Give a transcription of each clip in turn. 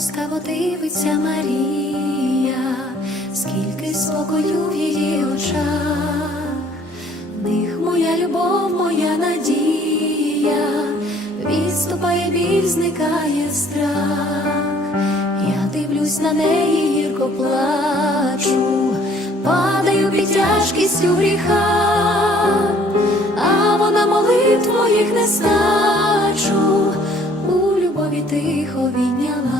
Ласкаво дивиться Марія, скільки спокою в її очах, них моя любов, моя надія, відступає біль, зникає страх. Я дивлюсь на неї, гірко плачу, падаю під тяжкістю гріха, а вона молитв моїх не стачу, у любові тихо відняла,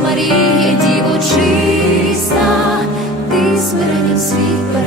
Марія, діво чиста, ти смиренням світ перемогла,